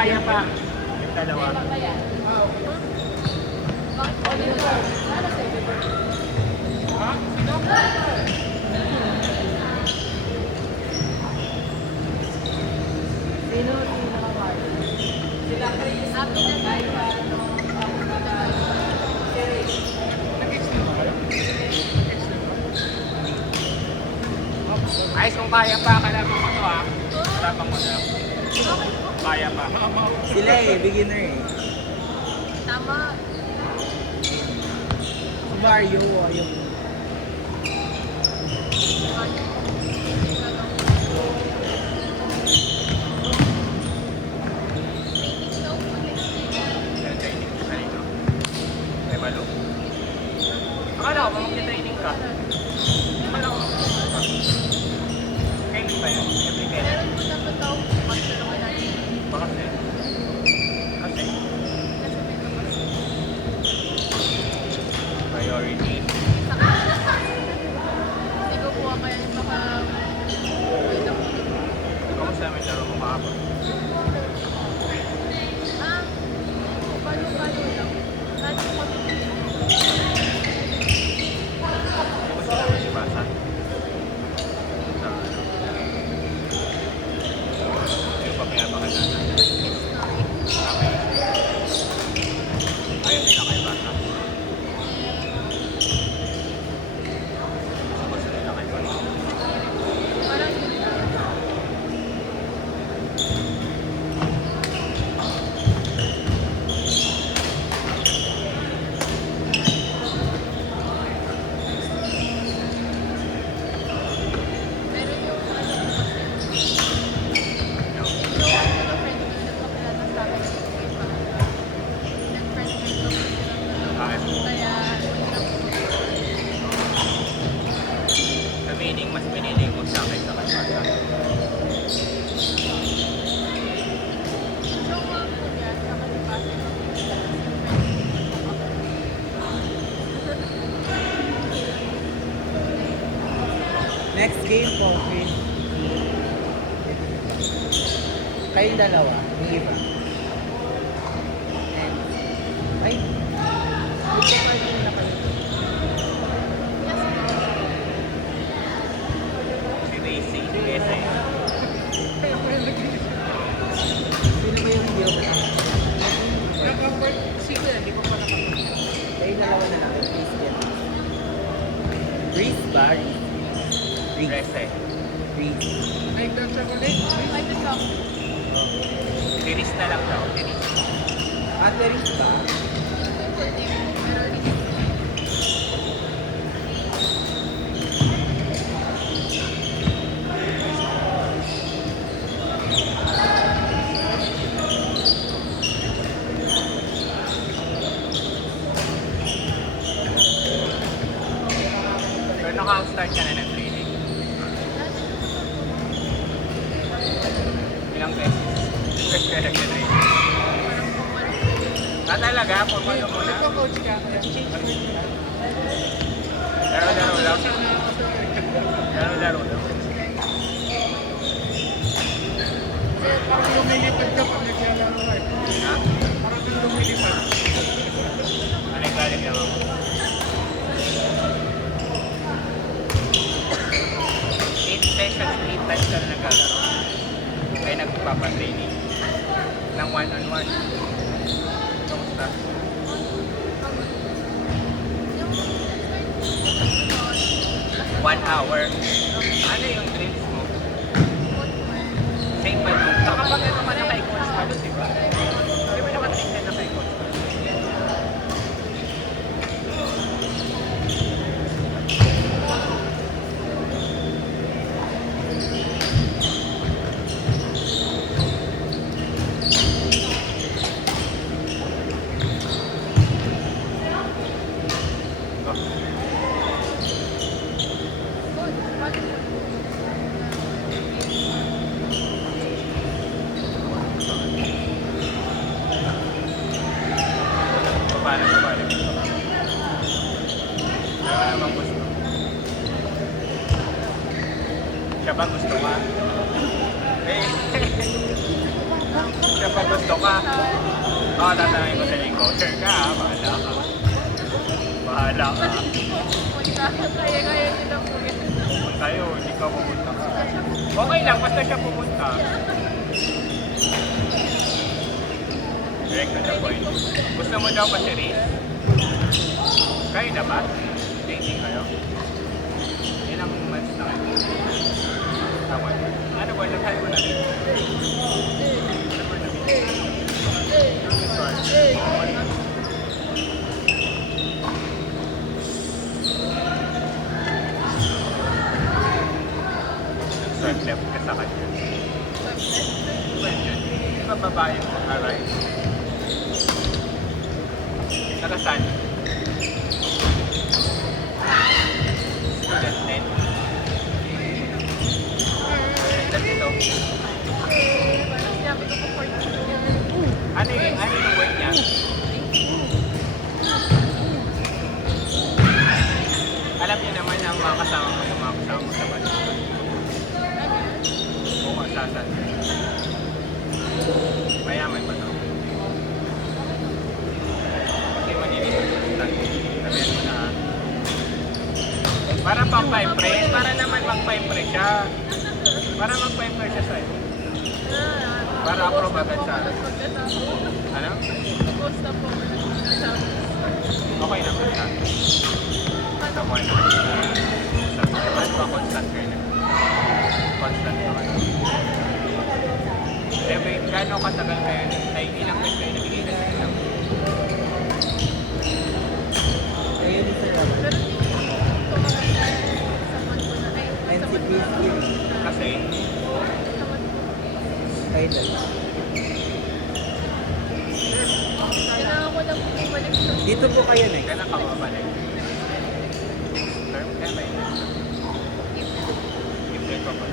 kaya pa. Yung dalawa. Ha? Sino? Sino nakakaya? Sila Chris. Happy na tayo. Ayos kung kaya pa, kailangan mo ito ha. Kailangan mo na. Kaya pa. Sila beginner eh. Tama. Si Mario, yung... May malo. Akala ko, mag-training ka. Akala ko. Kailan ba yun? Every day. Meron po na po ito. Magtulungan natin. Bakit? Kasi? Priority. Hindi ko po kaya baka wait ako. Kamusta namin laro mo kahapon? Ah, palo-palo lang. Lahat po kami. Gusto namin si Basa. Yung pagkinabangan natin. Ayaw nila kay Basa. Gusto nila kay Basa. Parang meron yung ano po kasi. Yung friend ko nagpapilata sa akin. Nag-friend ko sila. Bakit? Kaya, Sa meaning, mas pinili ko sa akin sa kay Basa. jowa po niya, saka si Basa. Next game po, Chris. Kayong dalawa, yung iba. Ay, hindi ko kayo na kayo. Si Racy, si Esa. Sino ba yung hindi ko na? Sige, hindi ko pa nakakita. Kayong dalawa na lang, Chris yan. Chris ba? Chris. Rese. Chris. Ay, ito lang. Tiris na lang daw, tiris. Ate Chris ba? Full name. Pero hindi. Pero naka-start ka na ng training. Ilang beses? First ka na training. Talaga, formal mo na. Coach ka, Laro-laro lang. Laro-laro lang. parang lumilipad ka pag naglalaro ka. Ha? Parang lumilipad. Ano yung galing naman mo? 8 sessions, 8 times ka na naglalaro. Kaya nagpapatraining. Ng one-on-one. Kamusta? Yung 1 hour. Ano yung drills mo? Same ba yung... Nakapag ano ka na kay Coach Malo, di ba? Di ba nakatrain ka na kay Coach Malo? Paano ba ba? Siya bang gusto? Siya bang gusto ka? Eh, siya bang gusto Dito ka. Oo, tatanungin ko sa linggo. Sure ka ha? Bahala ka. Bahala ka. Punta. Kaya nila po yun. Pupunta yun, hindi ka pupunta ka. Okay lang, basta siya pupunta. Direct to the point. Gusto mo daw pa si Riz? Kayo na ba? Dating kayo? Ilang months na kayo? Tama. Ano ba? Nagkaya mo na rin? Ano ba na rin? Swipe left ka sa kanya. Well, yun. Di ba babae mo? Alright. Nakasan? Student din. Ilan dito? Parang sinabi ko po 14. Ano yung weight niya? Alam niyo naman ang mga kasama mo sa mga kasama mo sa banda. O magsasan. Mayaman ba ito? Kasi manilipat ko sa sabihan mo na. Para pang-pipre, para naman mag-pipre siya. Para mag-pipre siya sa'yo. Para approve agad sa akin. Ano? Post na po. Okay naman siya. Tama naman. Ano ba constant kayo na? Constant naman. Every, gano'ng katagal kayo? Ay, ilang beses kayo nabigay na sa isang? Ayun ni Sir. Pero tumaganda sa month ko na. Ay, sa month ko na. Kasi, Sa month ko. Idol. Kailangan ko lang po bumalik sa Dito po kayo next. kailan ka mabalik? Term, kaya ba yun? April pa ba?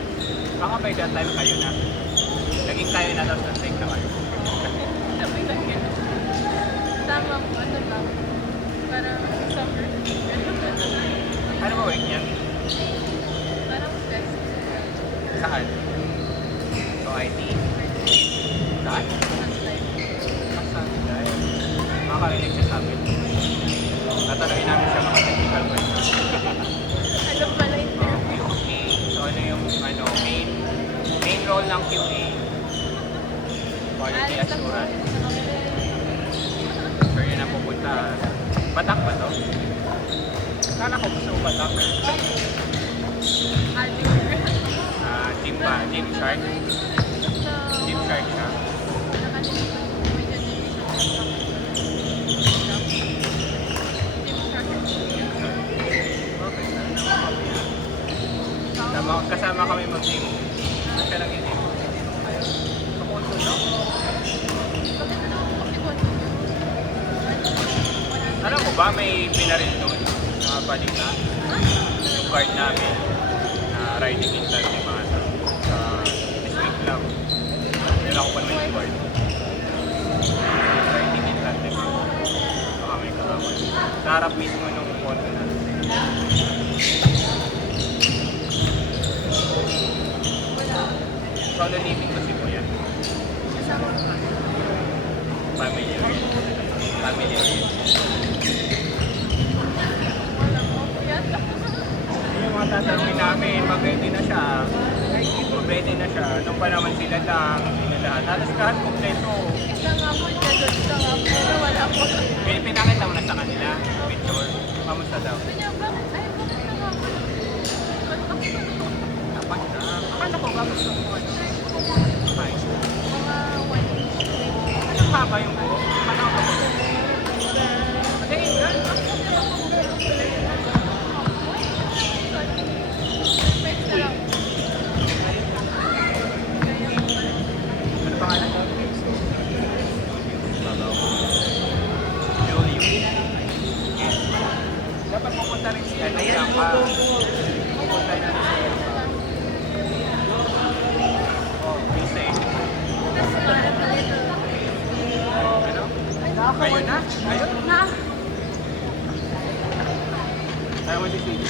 Baka by that time kayo na. Naging kayo na tapos na-take na kayo. sabi lang yan. Tama po, ano lang. Para summer. Ano ba weight niya? Parang flex. Saan? So ID? Saan? Saan? Dahil makakarinig siya sa amin. Tatanungin namin siya mga technical questions. Ano pala yung QA. So ano yung main role ng QA? Quality assurance. So yun ang pupunta. Batak ba to? Kala ko gusto mo batak. Gym ba? Gym shark? Gym shark siya. Okay. Kasama kami mag-gym. Saan ka nag-gym? Kapunto lang. Alam mo ba, may pinaril doon na balita. Yung card namin na riding in Tantimata. This week lang. Nila ko pa naman yung card. Riding in Tantimata. Baka may kasama. Sa harap mismo nung condo na. Solo living kasi po yan. Family rin. Family rin. Yung mga tatanungin namin, pag ready na siya, ay ito, ready na siya. Nung pa naman sila lang, hindi na lahat. Halos lahat kompleto. Isa nga po, dyan sa nga po, pero wala po. Pinakita mo na sa kanila, picture. Kamusta daw? Kanya, bakit? Ay, bakit na nga po? Dapat na. Akala ko ba gusto mo ano? Ay, Mga 1 week. anong haba yung buhok? Anong haba? Patayin ka. Friends na lang. Ano pangalan? Julie. Dapat pupunta rin si ano, Bianca. Pupunta na rin si Bianca. Oh, busy. Ano? Ngayon na? Ngayon? Na. Tayo mo si Sidi.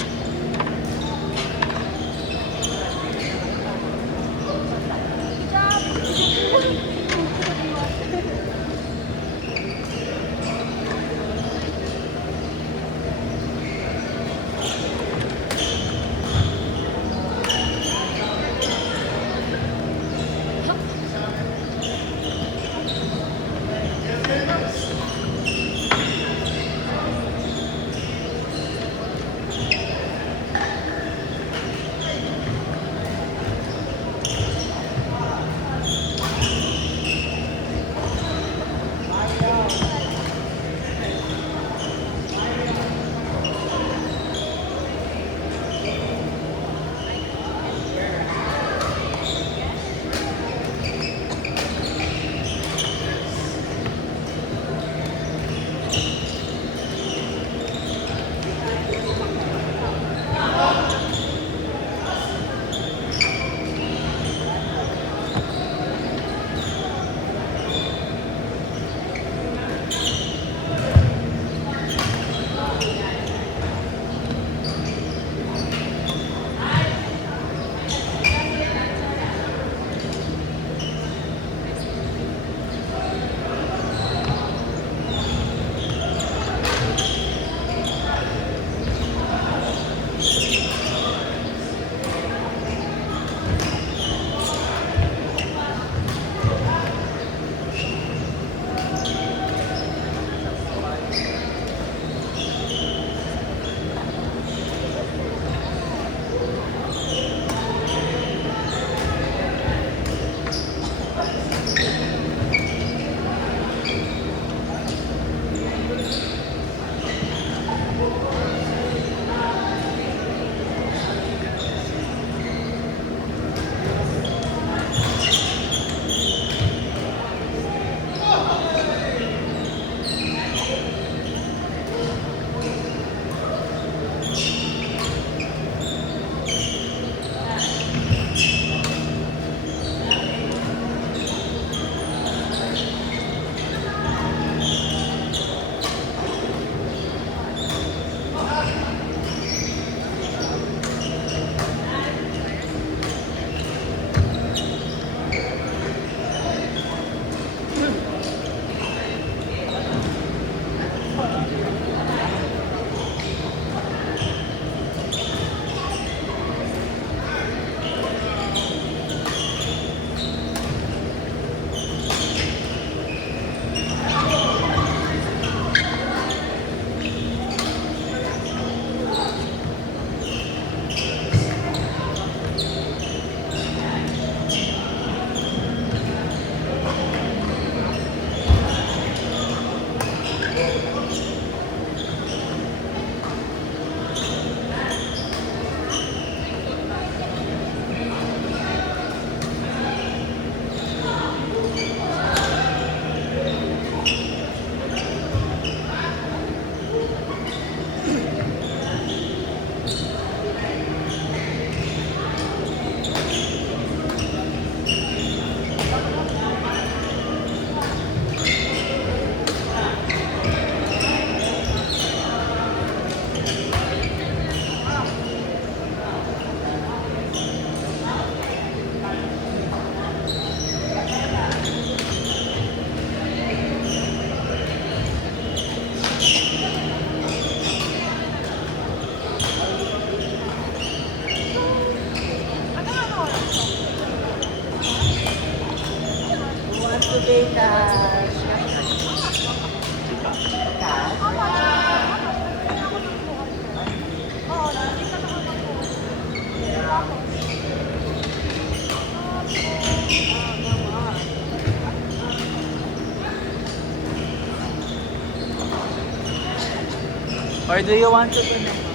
Or do you want to connect?